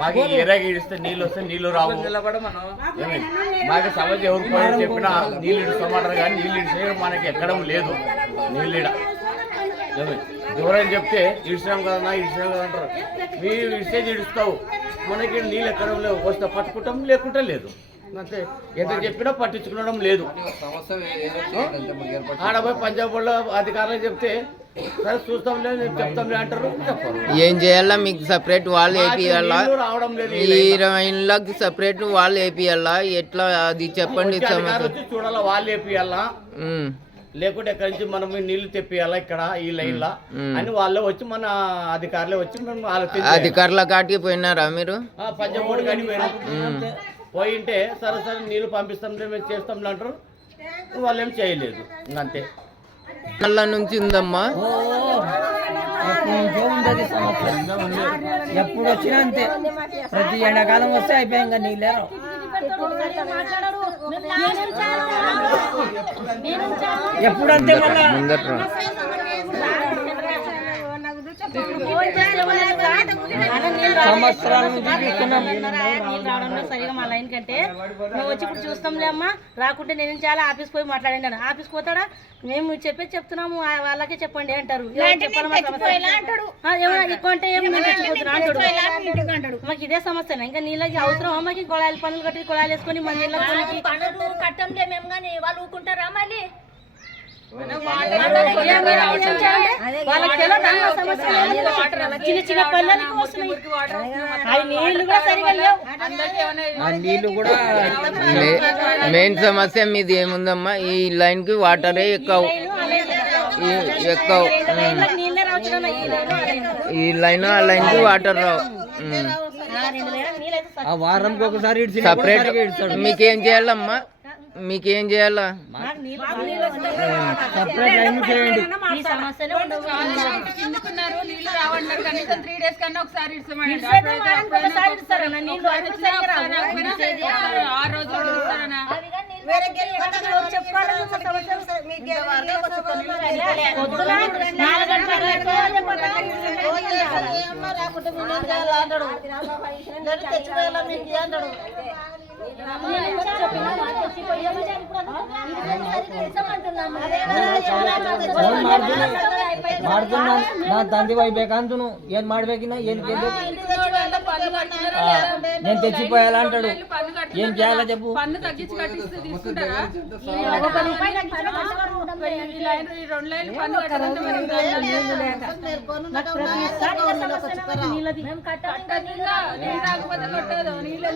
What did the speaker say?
మాకు ఎర్రగా ఇడిస్తే నీళ్ళు వస్తే నీళ్ళు రావు. మాకు సమస్య ఎవరు పోయి చెప్పినా నీళ్ళు ఇడుస్తామంటారు కానీ నీళ్ళు ఇడిస్తే మనకి ఎక్కడం లేదు. నీళ్ళు ఎవరైనా చెప్తే ఇడిచినాం కదా అంటారు. మీరు ఇడిస్తే ఇడుస్తావు, మనకి నీళ్ళు ఎక్కడం లేవు. వస్తే పట్టుకుంటాం, లేకుంటే లేదు. అంతే. ఎంత చెప్పినా పట్టించుకోవడం లేదు. ఆడపోయి పంజాబ్ వాళ్ళ అధికారులు చెప్తే సరే చూస్తాంలే చెప్తాంలే అంటారు. ఏం చేయాలా? మీకు సపరేట్ వాళ్ళు వేపియాలా? రావడం లేదు. హీరోయిన్లకు సపరేట్ వాళ్ళు వేపియాలా? ఎట్లా అది చెప్పండి. చూడాలా వాళ్ళు వేపియాలా, లేకుంటే ఎక్కడి నుంచి మనం నీళ్లు తెప్పియాలా ఇక్కడ ఈ లైన్ లా అని వాళ్ళే వచ్చి మన అధికారులే వచ్చి మేము అధికారుల కాటికి పోయినారా మీరు? పంజాబ్ బోర్డు కాడికి పోయినాం. పోయింటే సరే నీళ్ళు పంపిస్తాంలే మేము చేస్తాంలే అంటారు. వాళ్ళు ఏం చేయలేదు. ఇంకంతే. నల్ల నుంచి ఉందమ్మా. ఎప్పుడు వచ్చినా అంతే. ప్రతి ఎండాకాలం వస్తే అయిపోయాం ఇంకా నీళ్ళే ఎప్పుడంతే మళ్ళా సంవత్సరాల నుంచి సరిగా మా లైన్ కంటే మేము వచ్చి ఇప్పుడు చూస్తాంలే అమ్మా, రాకుంటే నేను చాలా ఆఫీస్ పోయి మాట్లాడాను. ఆఫీస్ పోతాడా? మేము చెప్తున్నాము వాళ్ళకే చెప్పండి అంటారు. మాకు ఇదే సమస్య. ఇంకా నీళ్ళకి అవసరం. మాకు కొళాయిలు పనులు కట్టి కొళాయిలు వేసుకొని మన నీళ్ళకి కట్టంలే మేము కానీ వాళ్ళు ఊరుకుంటారా? మళ్ళీ చిన్న పల్లెలకు నీళ్ళు కూడా మెయిన్ సమస్య మీది ఏముందమ్మా? ఈ లైన్ కి వాటరే ఎక్కువ. ఈ లైన్ ఆ లైన్ కి వాటర్ రావు. వారంకి ఒకసారి సపరేట్. మీకేం చేయాలమ్మా? మీకేం చేయాలా? సపరేట్ లైన్ చేయండి. ನಾ ತಂದೆ ಒಯ್ಬೇಕಂತನು ಏನ್ ಮಾಡ್ಬೇಕಿನ್ನ ಏನ್ నేను తెచ్చిపోయాలా అంటాడు. ఏం చేయాలా చెప్పు? పన్ను తగ్గించి కట్టిస్తే తీసుకుంటారా? నీళ్ళు రాకపోతే కొట్టదు. నీళ్ళు